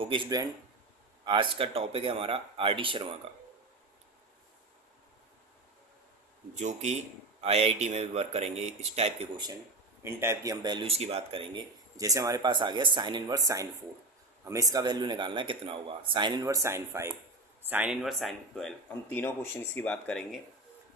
Okay student, आज का topic है हमारा आर डी शर्मा का, जो कि आईआईटी में भी वर्क करेंगे। इस टाइप के क्वेश्चन, इन टाइप की हम वैल्यूज़ की बात करेंगे। जैसे हमारे पास आ गया साइन इनवर्स साइन 4, हमें इसका वैल्यू निकालना है कितना होगा। Sine inverse sine 5, sine inverse sine 12, हम तीनों क्वेश्चन की बात करेंगे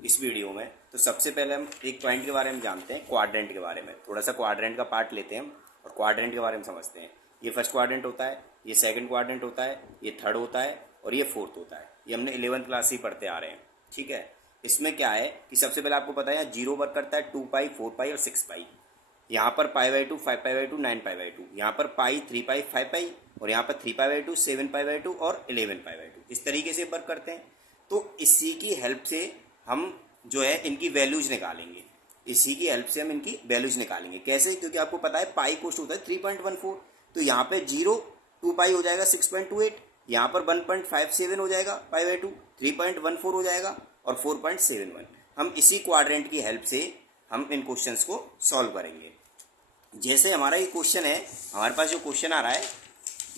इस वीडियो में। तो सबसे पहले हम एक पॉइंट के बारे में जानते हैं, क्वाड्रेंट के बारे में। थोड़ा सा क्वाड्रेंट का पार्ट लेते हैं हम और क्वाड्रेंट के बारे में समझते हैं। ये फर्स्ट क्वाड्रेंट होता है, ये सेकंड क्वाड्रेंट होता है, ये थर्ड होता है और ये फोर्थ होता है। ये हमने 11th क्लास से ही पढ़ते आ रहे हैं, ठीक है। इसमें क्या है कि सबसे पहले आपको पता है यहाँ 0 वर्क करता है, 2 पाई, 4 पाई और 6 पाई। यहाँ पर π/2, 5π/2, 9π/2, यहाँ पर पाई, 3 पाई, 5 पाई और यहाँ पर 3π/2, 7π/2 और 11π/2। इस तरीके से वर्क करते हैं। तो इसी की हेल्प से हम जो है इनकी वैल्यूज निकालेंगे। इसी की हेल्प से हम इनकी वैल्यूज निकालेंगे। कैसे? क्योंकि आपको पता है पाई कोस्ट होता है 3.14। तो यहाँ पे 0 2 पाई हो जाएगा 6.28, यहाँ पर 1.57 हो जाएगा π/2, 3.14 हो जाएगा और 4.71। हम इसी क्वाड्रेंट की हेल्प से हम इन क्वेश्चंस को सॉल्व करेंगे। जैसे हमारा ये क्वेश्चन है, हमारे पास जो क्वेश्चन आ रहा है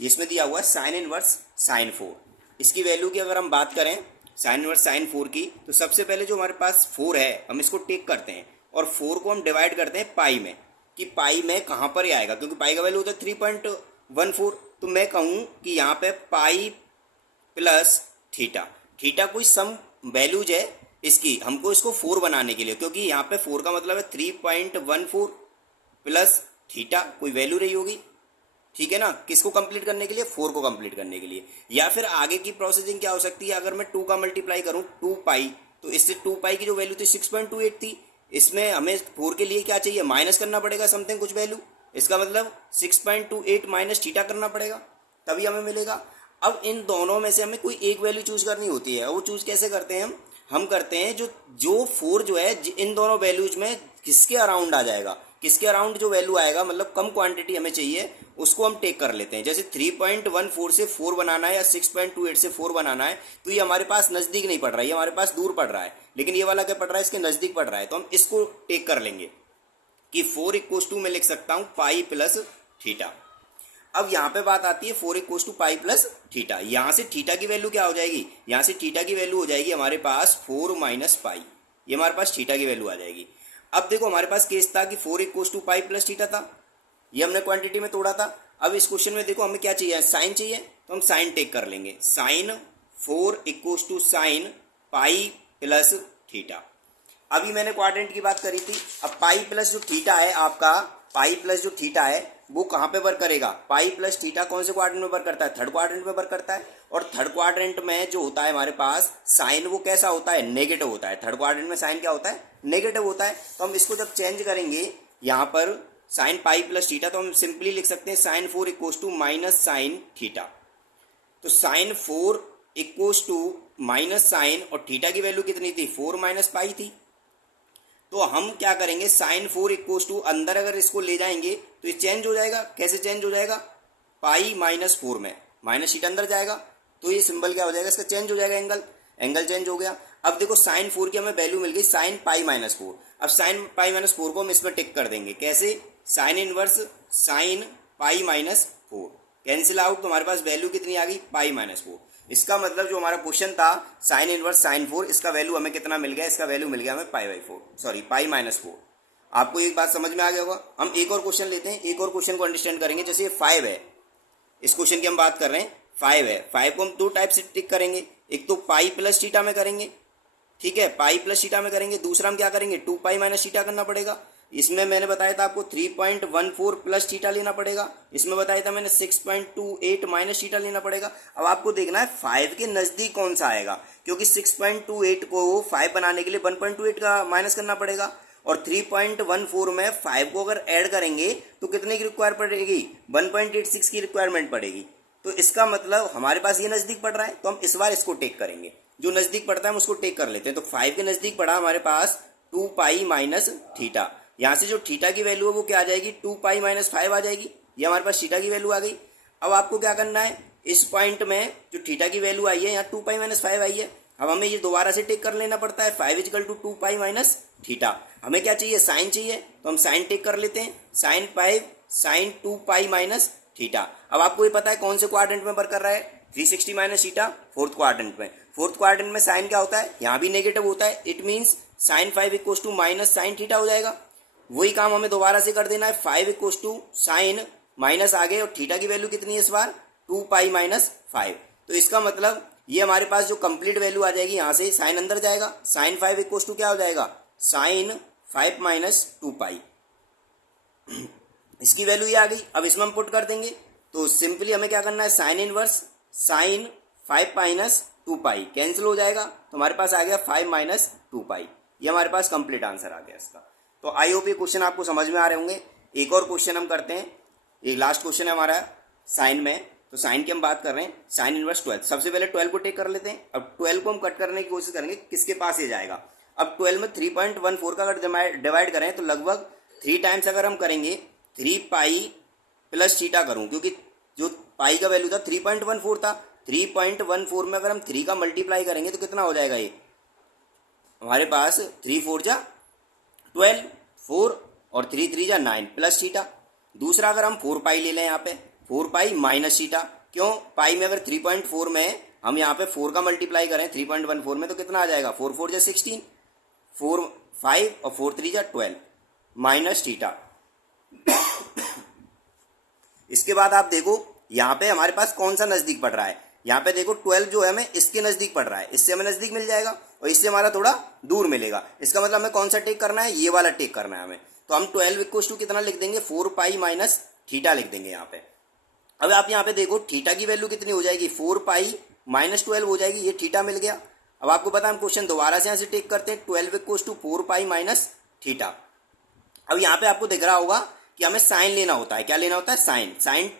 इसमें दिया हुआ है साइन इनवर्स साइन 4। इसकी वैल्यू की अगर हम बात करें साइन इनवर्स साइन 4 की, तो सबसे पहले जो हमारे पास 4 है हम इसको टेक करते हैं और 4 को हम डिवाइड करते हैं पाई में, कि पाई में कहाँ पर ही आएगा, क्योंकि पाई का वैल्यू होता है 3.14। तो मैं कहूँ कि यहाँ पे पाई प्लस थीटा, थीटा कोई सम वैल्यूज है इसकी, हमको इसको 4 बनाने के लिए, क्योंकि यहाँ पे 4 का मतलब है 3.14 प्लस थीटा कोई वैल्यू रही होगी, ठीक है ना। किसको कंप्लीट करने के लिए? 4 को कंप्लीट करने के लिए। या फिर आगे की प्रोसेसिंग क्या हो सकती है, अगर मैं 2 का मल्टीप्लाई करूं 2 पाई, तो इससे 2 पाई की जो वैल्यू थी 6.28 थी, इसमें हमें 4 के लिए क्या चाहिए, माइनस करना पड़ेगा समथिंग कुछ वैल्यू। इसका मतलब 6.28 माइनस थीटा करना पड़ेगा, तभी हमें मिलेगा। अब इन दोनों में से हमें कोई एक वैल्यू चूज करनी होती है। वो चूज कैसे करते हैं हम करते हैं जो 4 जो है इन दोनों वैल्यूज में किसके अराउंड आ जाएगा, किसके अराउंड जो वैल्यू आएगा, मतलब कम क्वांटिटी हमें चाहिए, उसको हम टेक कर लेते हैं। जैसे 3.14 से 4 बनाना है या 6.28 से 4 बनाना है, तो ये हमारे पास नज़दीक नहीं पड़ रहा है, ये हमारे पास दूर पड़ रहा है। लेकिन ये वाला क्या पड़ रहा है, इसके नज़दीक पड़ रहा है। तो हम इसको टेक कर लेंगे कि 4 मैं लिख सकता हूँ पाई प्लस थीटा। अब यहाँ पे बात आती है 4 पाई प्लस थीटा। यहाँ से थीटा की वैल्यू क्या हो जाएगी, यहाँ से थीटा की वैल्यू हो जाएगी हमारे पास 4 माइनस पाई। ये हमारे पास थीटा की वैल्यू आ जाएगी। अब देखो हमारे पास केस था कि 4 पाई प्लस थीटा था, ये हमने क्वांटिटी में तोड़ा था। अब इस क्वेश्चन में देखो हमें क्या चाहिए, साइन चाहिए, तो हम साइन टेक कर लेंगे। Sine 4 sine pi plus theta. अभी मैंने क्वाड्रेंट की बात करी थी। अब पाई प्लस जो थीटा है आपका, पाई प्लस जो थीटा है वो कहाँ पे वर्क करेगा, पाई प्लस थीटा कौन से क्वाड्रेंट में वर्क करता है, थर्ड क्वाड्रेंट में वर्क करता है। और थर्ड क्वाड्रेंट में जो होता है हमारे पास साइन, वो कैसा होता है, नेगेटिव होता है। थर्ड क्वाड्रेंट में साइन क्या होता है, नेगेटिव होता है। तो हम इसको जब चेंज करेंगे यहाँ पर साइन पाई प्लस थीटा, तो हम सिंपली लिख सकते हैं साइन 4 माइनस साइन थीटा। तो साइन 4 माइनस साइन, और थीटा की वैल्यू कितनी थी, 4 माइनस पाई थी। तो हम क्या करेंगे, साइन 4 अंदर अगर इसको ले जाएंगे तो ये चेंज हो जाएगा। कैसे चेंज हो जाएगा, पाई माइनस 4 में माइनस थीटा अंदर जाएगा, तो ये सिंबल क्या हो जाएगा, इसका चेंज हो जाएगा, एंगल चेंज हो गया। अब देखो साइन 4 की हमें वैल्यू मिल गई साइन पाई माइनस 4। अब साइन पाई माइनस 4 को हम इसमें टिक कर देंगे। कैसे, sine inverse sine pi minus 4 cancel out, तो हमारे पास वैल्यू कितनी आ गई, पाई माइनस 4। इसका मतलब जो हमारा क्वेश्चन था साइन इनवर्स साइन 4, इसका वैल्यू हमें कितना मिल गया, इसका वैल्यू मिल गया हमें पाई माइनस 4। आपको एक बात समझ में आ गया होगा। हम एक और क्वेश्चन लेते हैं, एक और क्वेश्चन को अंडरस्टैंड करेंगे। जैसे ये 5 है, इस क्वेश्चन की हम बात कर रहे हैं, 5 है। 5 को हम 2 टाइप से टिक करेंगे। एक तो पाई प्लस थीटा में करेंगे, ठीक है, पाई प्लस थीटा में करेंगे। दूसरा हम क्या करेंगे, 2 पाई माइनस थीटा करना पड़ेगा। इसमें मैंने बताया था आपको 3.14 प्लस थीटा लेना पड़ेगा। इसमें बताया था मैंने 6.28 माइनस थीटा लेना पड़ेगा। अब आपको देखना है 5 के नज़दीक कौन सा आएगा, क्योंकि 6.28 को 5 बनाने के लिए 1.28 का माइनस करना पड़ेगा। और 3.14 में 5 को अगर ऐड करेंगे तो कितने की रिक्वायर पड़ेगी, 1.86 की रिक्वायरमेंट पड़ेगी। तो इसका मतलब हमारे पास ये नज़दीक पड़ रहा है, तो हम इस बार इसको टेक करेंगे। जो नज़दीक पड़ता है हम उसको टेक कर लेते हैं। तो 5 के नज़दीक पड़ा हमारे पास 2 पाई माइनस थीटा। यहाँ से जो थीटा की वैल्यू है वो क्या आ जाएगी, 2 पाई माइनस 5 आ जाएगी। ये हमारे पास थीटा की वैल्यू आ गई। अब आपको क्या करना है, इस पॉइंट में जो थीटा की वैल्यू आई है, यहाँ 2 पाई माइनस 5 आई है, अब हमें ये दोबारा से टेक कर लेना पड़ता है। 5 = 2 पाई माइनस थीटा। हमें क्या चाहिए, साइन चाहिए, तो हम साइन टेक कर लेते हैं। Sine 5 sine 2 pi minus theta. अब आपको ये पता है कौन से क्वाड्रेंट में वर्क कर रहा है, 360 माइनस थीटा फोर्थ क्वाड्रेंट में। फोर्थ क्वाड्रेंट में साइन क्या होता है, यहाँ भी नेगेटिव होता है, it means sine 5 equal to minus sine theta हो जाएगा। वही काम हमें दोबारा से कर देना है, 5 इक्वल टू साइन माइनस आगे और थीटा की वैल्यू कितनी है इस बार 2 पाई माइनस 5। तो इसका मतलब ये हमारे पास जो कंप्लीट वैल्यू आ जाएगी, यहाँ से साइन अंदर जाएगा, साइन 5 इक्वल टू क्या हो जाएगा साइन 5 माइनस 2 पाई, इसकी वैल्यू ये आ गई। अब इसमें हम पुट कर देंगे तो सिंपली हमें क्या करना है, sine inverse sine 5 minus 2 pi cancel हो जाएगा, तो हमारे पास आ गया 5 माइनस 2 पाई। ये हमारे पास कंप्लीट आंसर आ गया इसका। तो आई होप ये क्वेश्चन आपको समझ में आ रहे होंगे। एक और क्वेश्चन हम करते हैं, एक लास्ट क्वेश्चन है हमारा साइन में। तो साइन की हम बात कर रहे हैं, साइन इनवर्स 12। सबसे पहले 12 को टेक कर लेते हैं। अब 12 को हम कट करने की कोशिश करेंगे, किसके पास ये जाएगा। अब 12 में 3.14 का अगर डिवाइड करें तो लगभग 3 टाइम्स अगर हम करेंगे 3 पाई प्लस थीटा करूँ, क्योंकि जो पाई का वैल्यू था 3.14 था, 3.14 में अगर हम 3 का मल्टीप्लाई करेंगे तो कितना हो जाएगा, ये हमारे पास 3 4 जा 12, 4 और 3 3 जा 9 प्लस थीटा। दूसरा अगर हम 4 पाई ले लें, यहाँ पे 4 पाई माइनस थीटा, क्यों पाई में अगर 3.4 में हम यहाँ पे 4 का मल्टीप्लाई करें 3.14 में तो कितना आ जाएगा 4 4 जा 16, 4 5 और 4 3 जा 12 माइनस थीटा। इसके बाद आप देखो यहाँ पे हमारे पास कौन सा नजदीक पड़ रहा है, यहाँ पे देखो 12 जो है हमें इसके नजदीक पड़ रहा है, इससे हमें नजदीक मिल जाएगा और इससे हमारा थोड़ा दूर मिलेगा। इसका मतलब हमें कौन सा टेक करना है, ये वाला टेक करना है हमें। तो हम 12 इक्वल टू कितना लिख देंगे 4 पाई माइनस थीटा लिख देंगे यहाँ पे। अब आप यहाँ पे देखो थीटा की वैल्यू कितनी हो जाएगी 4 पाई माइनस 12 हो जाएगी, ये थीटा मिल गया। अब आपको पता है हम क्वेश्चन दोबारा से यहाँ से टेक करते हैं, 12 equal to 4 pi minus theta. अब यहाँ पे आपको दिख रहा होगा कि हमें साइन लेना होता है, क्या लेना होता है sine, sine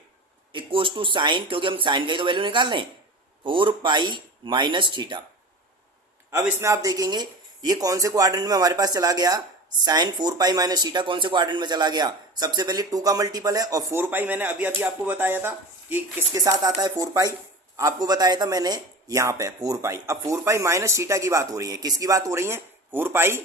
equal to sine, क्योंकि हम साइन की तो वैल्यू निकाल रहे हैं 4 पाई माइनस थीटा। अब इसमें आप देखेंगे ये कौन से क्वाड्रेंट में हमारे पास चला गया, साइन 4 पाई माइनस थीटा कौन से क्वाड्रेंट में चला गया, सबसे पहले 2 का मल्टीपल है और 4 पाई मैंने अभी अभी आपको बताया था कि किसके साथ आता है 4 पाई, आपको बताया था मैंने यहाँ पे 4 पाई। अब 4 पाई माइनस थीटा की बात हो रही है, किसकी बात हो रही है 4 पाई,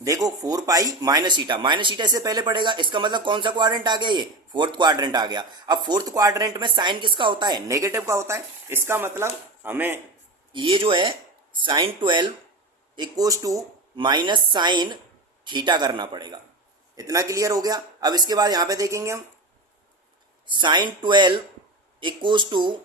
देखो 4 pi minus theta, minus theta से पहले पड़ेगा, इसका मतलब कौन सा क्वाड्रेंट आ गया, ये फोर्थ क्वाड्रेंट आ गया। अब फोर्थ क्वाड्रेंट में साइन किसका होता है, नेगेटिव का होता है, इसका मतलब हमें ये जो है sine 12 equal to minus sine theta करना पड़ेगा। इतना क्लियर हो गया। अब इसके बाद यहां पे देखेंगे हम sine 12 equal to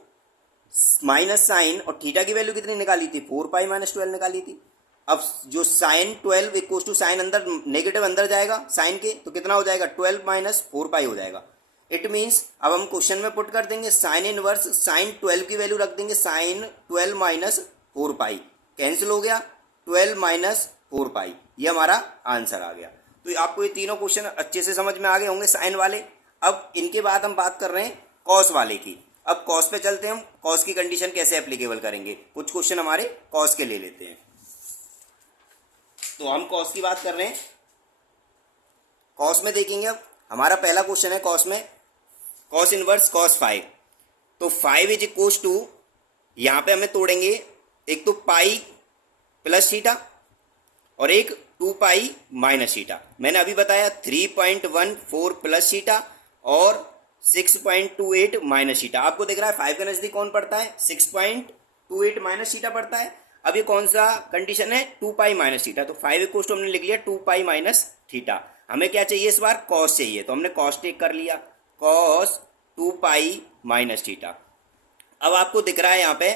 minus sine, और थीटा की वैल्यू कितनी निकाली थी 4 पाई माइनस 12 निकाली थी। अब जो साइन 12 इक्वल टू साइन अंदर नेगेटिव अंदर जाएगा साइन के, तो कितना हो जाएगा 12 माइनस 4 पाई हो जाएगा। इट मीन्स अब हम क्वेश्चन में पुट कर देंगे साइन इनवर्स साइन 12 की वैल्यू रख देंगे साइन 12 माइनस 4 पाई, कैंसिल हो गया 12 माइनस 4 पाई, ये हमारा आंसर आ गया। तो आपको ये तीनों क्वेश्चन अच्छे से समझ में आ गए होंगे साइन वाले। अब इनके बाद हम बात कर रहे हैं कॉस वाले की। अब कॉस पे चलते हैं, हम कॉस की कंडीशन कैसे एप्लीकेबल करेंगे, कुछ क्वेश्चन हमारे कॉस के ले लेते हैं। तो हम कॉस की बात कर रहे हैं, कॉस में देखेंगे अब हमारा पहला क्वेश्चन है कॉस में, कॉस इनवर्स कॉस 5। तो 5 इज इक्वल टू, यहाँ पे हमें तोड़ेंगे एक तो पाई प्लस थीटा और एक 2 पाई माइनस थीटा। मैंने अभी बताया 3.14 प्लस थीटा और 6.28 माइनस थीटा। आपको दिख रहा है 5 के नजदीक कौन पड़ता है 6.28 माइनस थीटा पड़ता है। अब ये कौन सा कंडीशन है 2 पाई माइनस थीटा, तो 5 इक्वल टू हमने लिख लिया 2 पाई माइनस थीटा। हमें क्या चाहिए इस बार कॉस चाहिए, तो हमने कॉस टेक कर लिया कॉस 2 पाई माइनस थीटा। अब आपको दिख रहा है यहाँ पे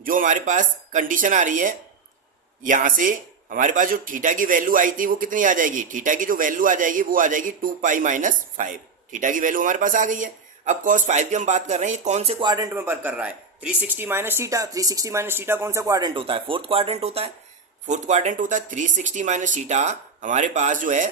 जो हमारे पास कंडीशन आ रही है, यहाँ से हमारे पास जो थीटा की वैल्यू आई थी वो कितनी आ जाएगी, थीटा की जो वैल्यू आ जाएगी वो आ जाएगी 2 पाई माइनस 5, थीटा की वैल्यू हमारे पास आ गई है। अब cos 5 की हम बात कर रहे हैं, ये कौन से क्वाड्रेंट में वर्क कर रहा है 360 माइनस थीटा। 360 माइनस थीटा कौन सा क्वाड्रेंट होता है, फोर्थ क्वाड्रेंट होता है, फोर्थ क्वाड्रेंट होता है। 360 माइनस थीटा हमारे पास जो है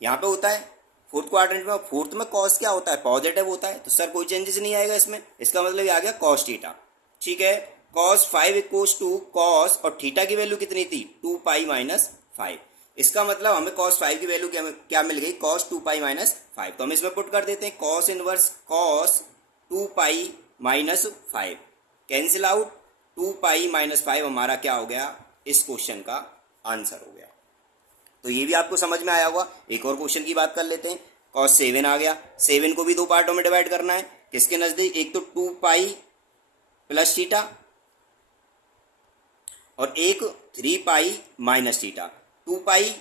यहाँ पे होता है फोर्थ क्वाड्रेंट में। फोर्थ में कॉस क्या होता है पॉजिटिव होता है, तो सर कोई चेंजेस नहीं आएगा इसमें, इसका मतलब ये आ गया कॉस थीटा। ठीक है, cos 5 इक्वल्स टू कॉस, और थीटा की वैल्यू कितनी थी 2 पाई माइनस 5, इसका मतलब हमें cos 5 की वैल्यू क्या मिल गई cos 2 पाई माइनस 5। तो हम इसमें पुट कर देते हैं cos inverse cos 2 pi minus 5, cancel out 2 pi minus 5 हमारा क्या हो गया इस क्वेश्चन का आंसर हो गया। तो ये भी आपको समझ में आया होगा। एक और क्वेश्चन की बात कर लेते हैं, कॉस 7 आ गया। 7 को भी दो पार्टों में डिवाइड करना है, किसके नज़दीक, एक तो 2 पाई प्लस थीटा और एक 3 पाई माइनस थीटा। 2 पाई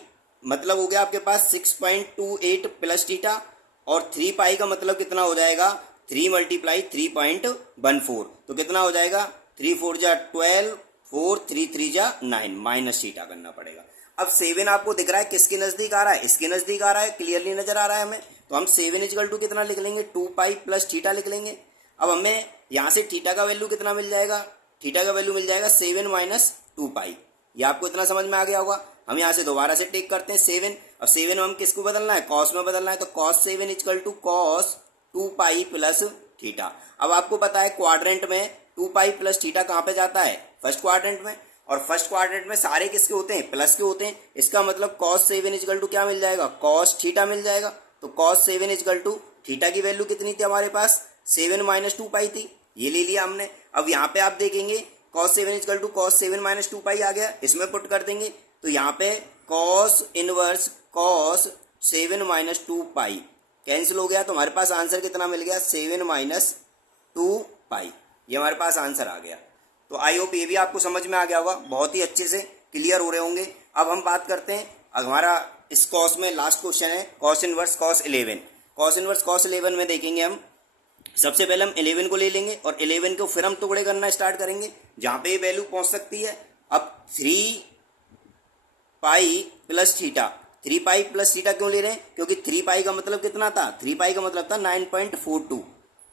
मतलब हो गया आपके पास 6.28 प्लस थीटा और 3 पाई का मतलब कितना हो जाएगा, 3 मल्टीप्लाई 3.14, तो कितना हो जाएगा, 3 4 जा 12, 4 3 3 जा 9, माइनस थीटा करना पड़ेगा। अब 7 आपको दिख रहा है किसके नज़दीक आ रहा है, इसके नज़दीक आ रहा है, क्लियरली नजर आ रहा है हमें, तो हम 7 इजकल टू कितना लिख लेंगे, 2 पाई प्लस थीटा लिख लेंगे। अब हमें यहाँ से थीटा का वैल्यू कितना मिल जाएगा, थीटा का वैल्यू मिल जाएगा 7 माइनस 2 पाई। ये आपको इतना समझ में आ गया होगा। हम यहाँ से दोबारा से टेक करते हैं 7, और 7 में हम किसको बदलना है, कॉस में बदलना है, तो cos 7 equal to cos 2 pi plus theta. अब आपको पता है क्वाड्रेंट में 2 पाई प्लस थीटा कहाँ पे जाता है, फर्स्ट क्वाड्रेंट में, और फर्स्ट क्वाड्रेंट में सारे किसके होते हैं, प्लस के होते हैं। इसका मतलब कॉस 7 इजकल टू क्या मिल जाएगा, कॉस थीटा मिल जाएगा। तो कॉस 7 इजकल टू थीटा की वैल्यू कितनी थी हमारे पास, 7 माइनस 2 पाई थी, ये ले लिया हमने। अब यहाँ पे आप देखेंगे cos 7 equal to cos 7 minus 2 pi आ गया, इसमें पुट कर देंगे, तो यहाँ पे cos inverse cos 7 minus 2 pi cancel हो गया, तो हमारे पास आंसर कितना मिल गया, 7 माइनस 2 पाई, ये हमारे पास आंसर आ गया। तो आई होप ये भी आपको समझ में आ गया होगा, बहुत ही अच्छे से क्लियर हो रहे होंगे। अब हम बात करते हैं, हमारा इस कॉस में लास्ट क्वेश्चन है cos inverse cos 11। Cos inverse cos 11 में देखेंगे हम, सबसे पहले हम 11 को ले लेंगे और 11 को फिर हम टुकड़े करना स्टार्ट करेंगे जहाँ पे ये वैल्यू पहुँच सकती है। अब 3 पाई प्लस थीटा, 3 पाई प्लस थीटा क्यों ले रहे हैं, क्योंकि 3 पाई का मतलब कितना था, 3 पाई का मतलब था 9.42,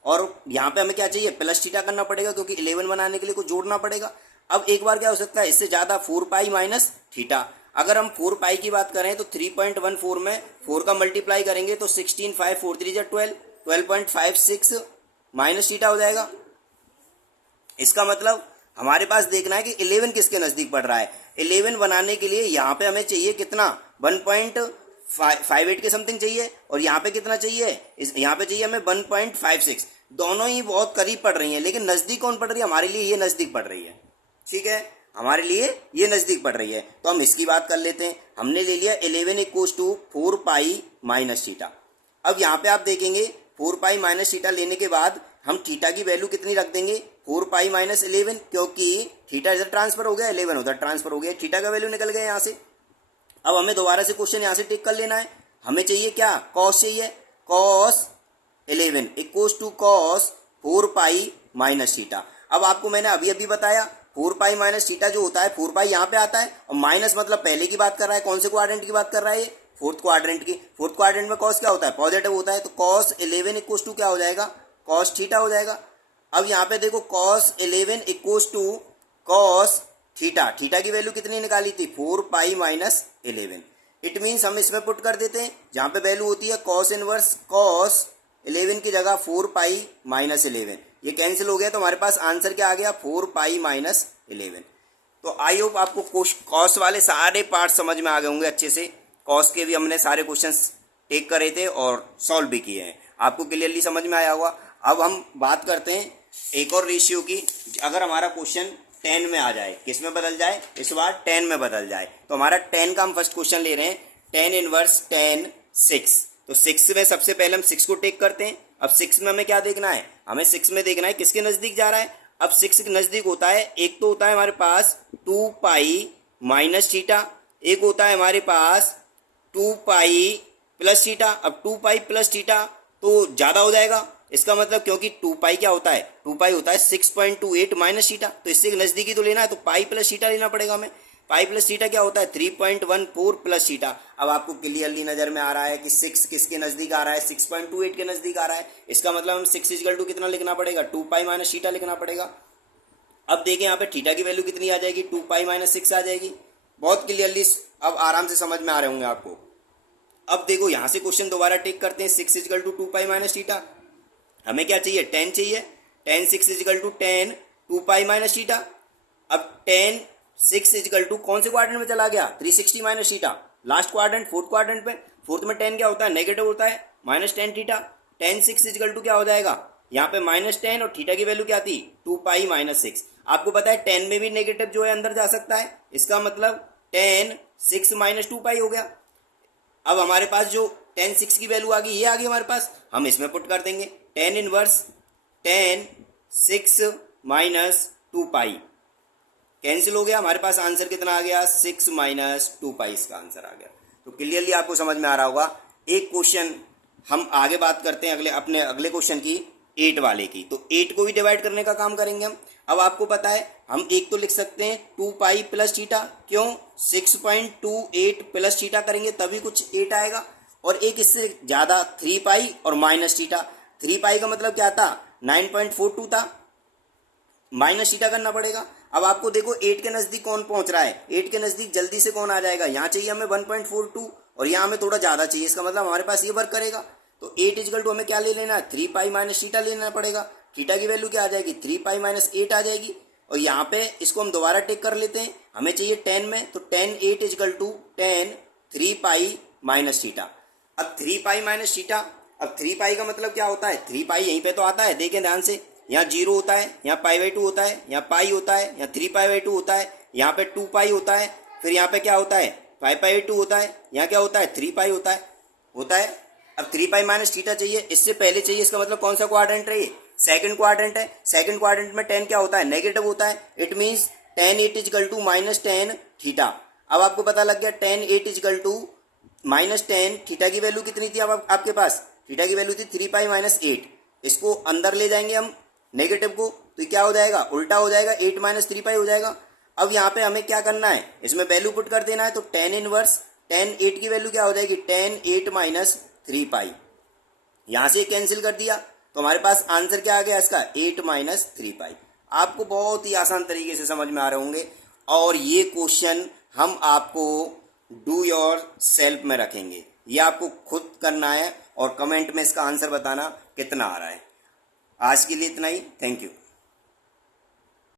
और यहाँ पे हमें क्या चाहिए, प्लस थीटा करना पड़ेगा, क्योंकि 11 बनाने के लिए कुछ जोड़ना पड़ेगा। अब एक बार क्या हो सकता है, इससे ज़्यादा 4 पाई माइनस थीटा। अगर हम 4 पाई की बात करें तो 3.14 में 4 का मल्टीप्लाई करेंगे तो 16 5 4 3 12, 12.56 माइनस थीटा हो जाएगा। इसका मतलब हमारे पास देखना है कि 11 किसके नज़दीक पड़ रहा है। 11 बनाने के लिए यहाँ पे हमें चाहिए कितना, 1.58 के समथिंग चाहिए, और यहाँ पे कितना चाहिए, यहाँ पे चाहिए हमें 1.56। दोनों ही बहुत करीब पड़ रही हैं, लेकिन नज़दीक कौन पड़ रही है, हमारे लिए ये नज़दीक पड़ रही है, ठीक है, हमारे लिए ये नज़दीक पड़ रही है। तो हम इसकी बात कर लेते हैं। हमने ले लिया 11 equals to 4 pi minus theta. अब यहाँ पे आप देखेंगे 4 पाई माइनस थीटा लेने के बाद हम थीटा की वैल्यू कितनी रख देंगे, 4 पाई माइनस 11, क्योंकि थीटा इधर ट्रांसफर हो गया, 11 उधर ट्रांसफर हो गया, थीटा का वैल्यू निकल गया यहाँ से। अब हमें दोबारा से क्वेश्चन यहाँ से टिक कर लेना है। हमें चाहिए क्या, कॉस चाहिए, cos 11 equals to cos 4 pi minus theta. अब आपको मैंने अभी अभी बताया 4 पाई माइनस थीटा जो होता है, 4 पाई यहाँ पे आता है, और माइनस मतलब पहले की बात कर रहा है, कौन से क्वाड्रेंट की बात कर रहा है, ये फोर्थ क्वाड्रेंट की। फोर्थ क्वाड्रेंट में कॉस क्या होता है, पॉजिटिव होता है, तो कॉस 11 इक्वल्स टू क्या हो जाएगा, कॉस थीटा हो जाएगा। अब यहाँ पे देखो cos 11 equals to cos theta, theta की वैल्यू कितनी निकाली थी, 4 पाई माइनस 11। इट मीन्स हम इसमें पुट कर देते हैं, जहाँ पे वैल्यू होती है कॉस इनवर्स कॉस 11 की जगह 4 पाई माइनस 11, ये कैंसिल हो गया, तो हमारे पास आंसर क्या आ गया, 4 पाई माइनस 11। तो आई होप आपको कॉस वाले सारे पार्ट समझ में आ गए होंगे अच्छे से। कॉस के भी हमने सारे क्वेश्चंस टेक करे थे और सॉल्व भी किए हैं, आपको क्लियरली समझ में आया होगा। अब हम बात करते हैं एक और रेशियो की। अगर हमारा क्वेश्चन 10 में आ जाए, किस में बदल जाए, इस बार 10 में बदल जाए, तो हमारा 10 का हम फर्स्ट क्वेश्चन ले रहे हैं, 10 इनवर्स 10 6। तो 6 में सबसे पहले हम 6 को टेक करते हैं। अब 6 में हमें क्या देखना है, हमें 6 में देखना है किसके नज़दीक जा रहा है। अब 6 के नज़दीक होता है, एक तो होता है हमारे पास 2 पाई माइनस थीटा, एक होता है हमारे पास 2 पाई प्लस थीटा। अब 2 पाई प्लस थीटा तो ज़्यादा हो जाएगा, इसका मतलब क्योंकि 2 पाई क्या होता है, 2 पाई होता है 6.28 माइनस थीटा, तो इससे नज़दीकी तो लेना है, तो पाई प्लस थीटा लेना पड़ेगा हमें। पाई प्लस थीटा क्या होता है, 3.14 प्लस थीटा। अब आपको क्लियरली नज़र में आ रहा है कि 6 किसके नज़दीक आ रहा है, 6.28 के नज़दीक आ रहा है। इसका मतलब हम 6 इक्वल टू कितना लिखना पड़ेगा, 2 पाई माइनस थीटा लिखना पड़ेगा। अब देखें यहाँ पे थीटा की वैल्यू कितनी आ जाएगी, 2 पाई माइनस 6 आ जाएगी। बहुत क्लियरली अब आराम से समझ में आ रहे होंगे आपको। अब देखो यहाँ से क्वेश्चन दोबारा टेक करते हैं, 6 equal to 2 pi minus theta. हमें क्या चाहिए, 10 चाहिए, 10 6 equal to 10 2 pi minus theta. अब 10 6 इक्वल टू कौन से क्वाड्रेंट में चला गया, 360 minus theta, last quadrant fourth quadrant पे। फोर्थ में 10 क्या होता है, नेगेटिव होता है, माइनस 10 थीटा। 10 6 इक्वल टू क्या हो जाएगा, यहाँ पे माइनस 10, और थीटा की वैल्यू क्या थी, 2 पाई माइनस 6। आपको पता है 10 में भी नेगेटिव जो है अंदर जा सकता है, इसका मतलब 10 6 माइनस 2 पाई हो गया। अब हमारे पास जो टेन सिक्स की वैल्यू आ गई, ये आ गई हमारे पास, हम इसमें पुट कर देंगे tan inverse tan six minus two pi, cancel हो गया, हमारे पास आंसर कितना आ गया, 6 माइनस टू पाई इसका आंसर आ गया। तो क्लियरली आपको समझ में आ रहा होगा। एक क्वेश्चन हम आगे बात करते हैं अपने अगले क्वेश्चन की, 8 वाले की। तो 8 को भी डिवाइड करने का काम करेंगे हम। अब आपको पता है हम एक तो लिख सकते हैं 2 पाई प्लस थीटा, क्यों 6.28 प्लस थीटा करेंगे तभी कुछ 8 आएगा, और एक इससे ज़्यादा 3 पाई और माइनस थीटा। 3 पाई का मतलब क्या था, 9.42 था, माइनस थीटा करना पड़ेगा। अब आपको देखो 8 के नज़दीक कौन पहुंच रहा है, 8 के नज़दीक जल्दी से कौन आ जाएगा, यहाँ चाहिए हमें 1.42 और यहाँ हमें थोड़ा ज़्यादा चाहिए, इसका मतलब हमारे पास ये वर्क करेगा। तो 8 इजकल टू हमें क्या ले लेना है, 3 पाई माइनस थीटा लेना पड़ेगा। थीटा की वैल्यू क्या आ जाएगी, 3 पाई माइनस 8 आ जाएगी, और यहाँ पे इसको हम दोबारा टेक कर लेते हैं, हमें चाहिए 10 में, तो 10 8 equal to 10 3 pi minus theta. अब 3 पाई माइनस थीटा, अब 3 पाई का मतलब क्या होता है, 3 पाई यहीं पे तो आता है, देखें ध्यान से, यहाँ 0 होता है, यहाँ पाई बाई 2 होता है, यहाँ पाई होता है, यहाँ 3 पाई बाई 2 होता है, यहाँ पे 2 पाई होता है, फिर यहाँ पे क्या होता है 5 पाई बाई 2 होता है, यहाँ क्या होता है 3 पाई होता है। अब 3 पाई माइनस थीटा चाहिए, इससे पहले चाहिए, इसका मतलब कौन सा क्वाड्रेंट है, ये सेकंड क्वाड्रेंट है। सेकंड क्वाड्रेंट में 10 क्या होता है, नेगेटिव होता है, it means tan 8 equal to minus 10 theta. अब आपको पता लग गया tan 8 equal to minus 10 theta की वैल्यू कितनी थी, अब आपके पास थीटा की वैल्यू थी 3 पाई माइनस 8, इसको अंदर ले जाएंगे हम नेगेटिव को, तो क्या हो जाएगा, उल्टा हो जाएगा, 8 माइनस 3 पाई हो जाएगा। अब यहाँ पे हमें क्या करना है, इसमें वैल्यू पुट कर देना है, तो tan इनवर्स tan 8 की वैल्यू क्या हो जाएगी, tan 8 माइनस 3 पाई, यहाँ से कैंसिल कर दिया, तो हमारे पास आंसर क्या आ गया इसका, 8 माइनस 3 पाई। आपको बहुत ही आसान तरीके से समझ में आ रहे होंगे, और ये क्वेश्चन हम आपको डू योर सेल्फ में रखेंगे, ये आपको खुद करना है और कमेंट में इसका आंसर बताना कितना आ रहा है। आज के लिए इतना ही, थैंक यू।